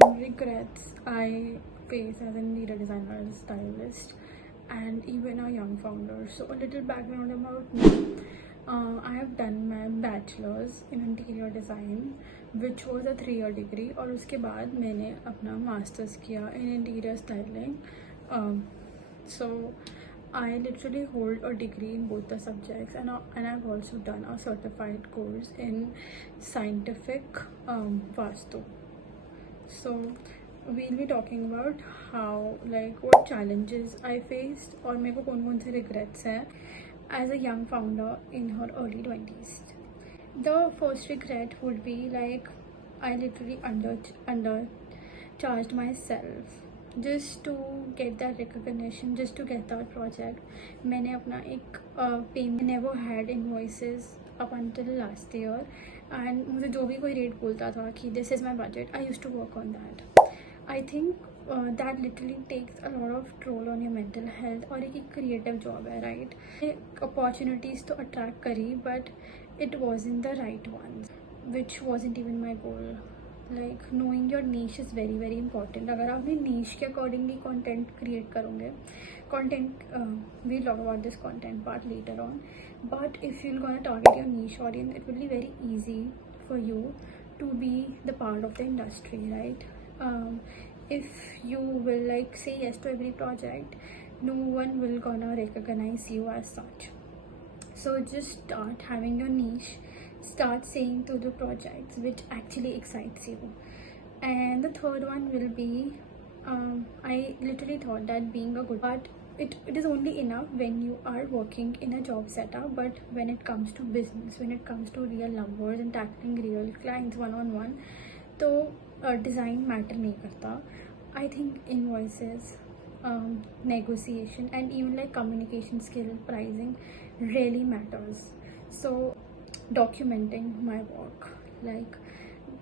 Regrets I face as an interior designer, as a stylist, and even a young founder. So a little background about me. I have done my bachelor's in interior design, which was a 3-year degree, और उसके बाद मैंने अपना master's किया in interior styling. So I literally hold a degree in both the subjects, and I've also done a certified course in scientific vastu. So we'll be talking about how, like, what challenges I faced और मेरे को कौन कौन से regrets हैं as a young founder in her early 20s. The first regret would be like I literally undercharged myself just to get that recognition, just to get that project. मैंने अपना एक payment never had invoices up until last year, and मुझे जो भी कोई rate बोलता था कि this is my budget, I used to work on that. I think that literally takes a lot of toll on your mental health. और एक creative job है, right? Opportunities तो attract करी, but it wasn't the right ones, which wasn't even my goal. Like knowing your niche is very very important. अगर आप अपनी niche के accordingly content create करोगे, we'll talk about this content part later on, but if you're gonna target your niche audience, it will be very easy for you to be the part of the industry, right? If you will like say yes to every project, no one will gonna recognize you as such. So just start having your niche, start saying to the projects which actually excites you. And the third one will be I literally thought that being a good, but it is only enough when you are working in a job setup, but when it comes to business, when it comes to real numbers and tackling real clients one-on-one, तो design matter नहीं करता. I think invoices, negotiation, and even like communication skill, pricing really matters. So documenting my work, like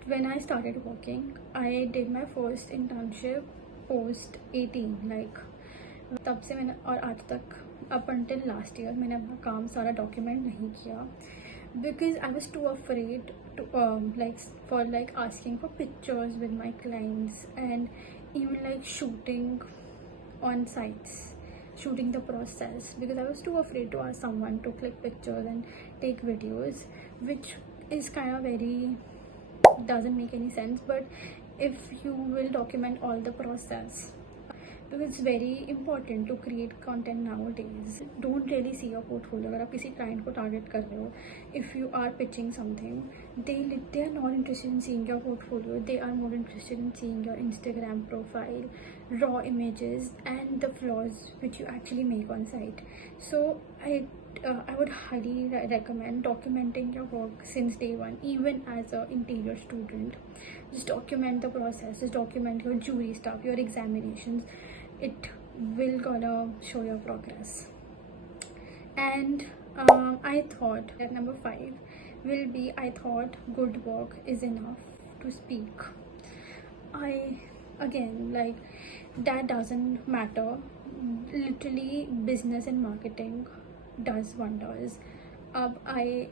when I started working, I did my first internship post 18, like तब से मैंने और आज तक up until last year मैंने अपना काम सारा document नहीं किया, because I was too afraid to like asking for pictures with my clients, and even like shooting on sites, shooting the process, because I was too afraid to ask someone to click pictures and take videos, which is kind of very doesn't make any sense. But if you will document all the process, because it's very important to create content nowadays. Don't really see your portfolio. अगर आप किसी client को target कर रहे हो, if you are pitching something, they are not interested in seeing your portfolio. They are more interested in seeing your Instagram profile, raw images, and the flaws which you actually make on site. So I would highly recommend documenting your work since day one, even as an interior student. Just document the process, just document your jury stuff, your examinations. It will gonna show your progress. And I thought that number 5 will be, I thought good work is enough to speak. Again, like, that doesn't matter. Literally business and marketing does wonders. I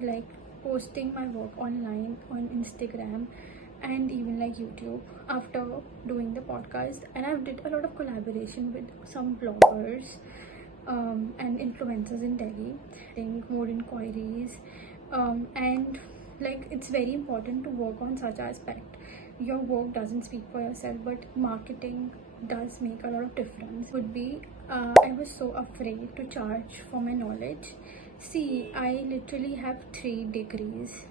like posting my work online on Instagram and even like YouTube after doing the podcast, and I've did a lot of collaboration with some bloggers and influencers in Delhi, getting more inquiries, and like it's very important to work on such aspect. Your work doesn't speak for yourself, but marketing does make a lot of difference. Would be I was so afraid to charge for my knowledge. See, I literally have 3 degrees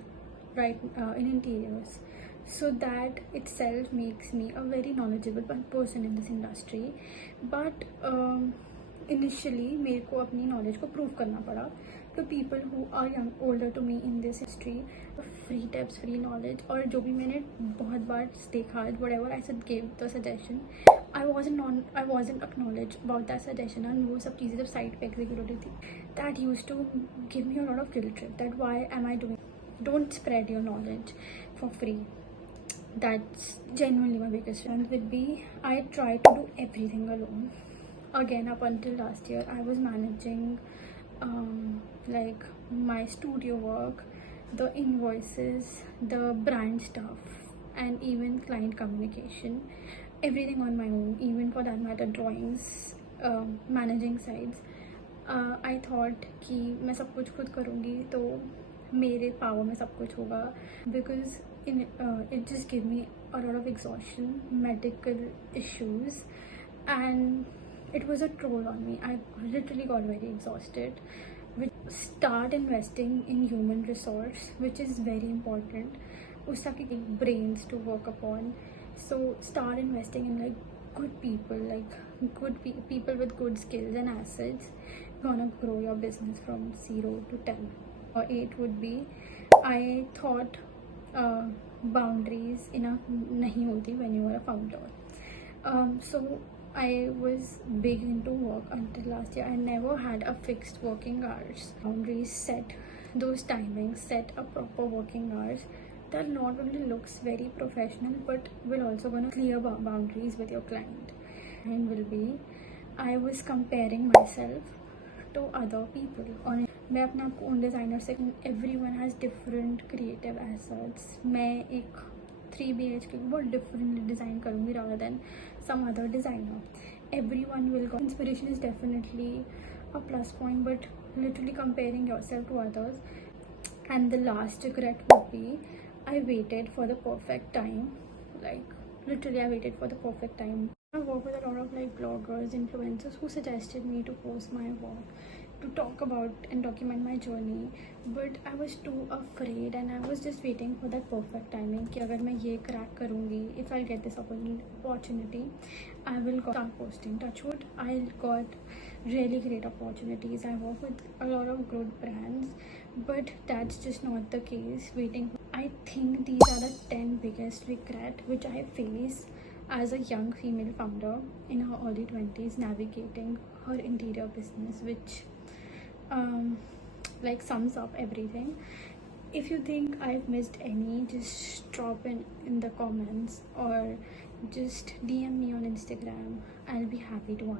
right in interiors, so that itself makes me a very knowledgeable person in this industry. But initially मेरे को अपनी knowledge को prove करना पड़ा to people who are older to me in this industry. Free tips, free knowledge, और जो भी मैंने बहुत बार देखा, whatever I said gave the suggestion, I wasn't acknowledged about that suggestion, and वो सब चीज़ें जब site पे execute होती थी, that used to give me a lot of guilt trip, that why am I doing. Don't spread your knowledge for free. That's genuinely my biggest challenge would be, I try to do everything alone. Again, up until last year, I was managing like my studio work, the invoices, the brand stuff, and even client communication, everything on my own, even for that matter drawings, managing sites. I thought कि मैं सब कुछ खुद करूँगी तो मेरे power में सब कुछ होगा, because in it just give me a lot of exhaustion, medical issues, and it was a toll on me. I literally got very exhausted. We start investing in human resource, which is very important. उसका की brains to work upon. So start investing in like good people, like people with good skills and assets. Gonna grow your business from 0 to 10 or 8 would be. I thought boundaries enough nahi hoti when you are a founder. So I was big into work until last year. I never had a fixed working hours. Boundaries set, those timings, set a proper working hours that not only looks very professional but will also gonna clear boundaries with your client. And will be, I was comparing myself to other people. और मैं अपने आप को उन designer से, everyone has different creative assets. मैं एक 3 BHK को बहुत differently डिज़ाइन करूँगी rather than some other designer. Everyone will go. Inspiration is definitely a plus point, but literally comparing yourself to others. And the last regret would be, I waited for the perfect time. Like literally I waited for the perfect time. I work with a lot of like bloggers, influencers who suggested me to post my work, to talk about and document my journey, but I was too afraid and I was just waiting for that perfect timing कि अगर मैं ये crack करूँगी, if I get this opportunity, I will start posting. Touch wood, I got really great opportunities. I work with a lot of good brands, but that's just not the case. I think these are the 10 biggest regret which I face as a young female founder in her early 20s, navigating her interior business, which like sums up everything. If you think I've missed any, just drop in the comments or just DM me on Instagram. I'll be happy to answer.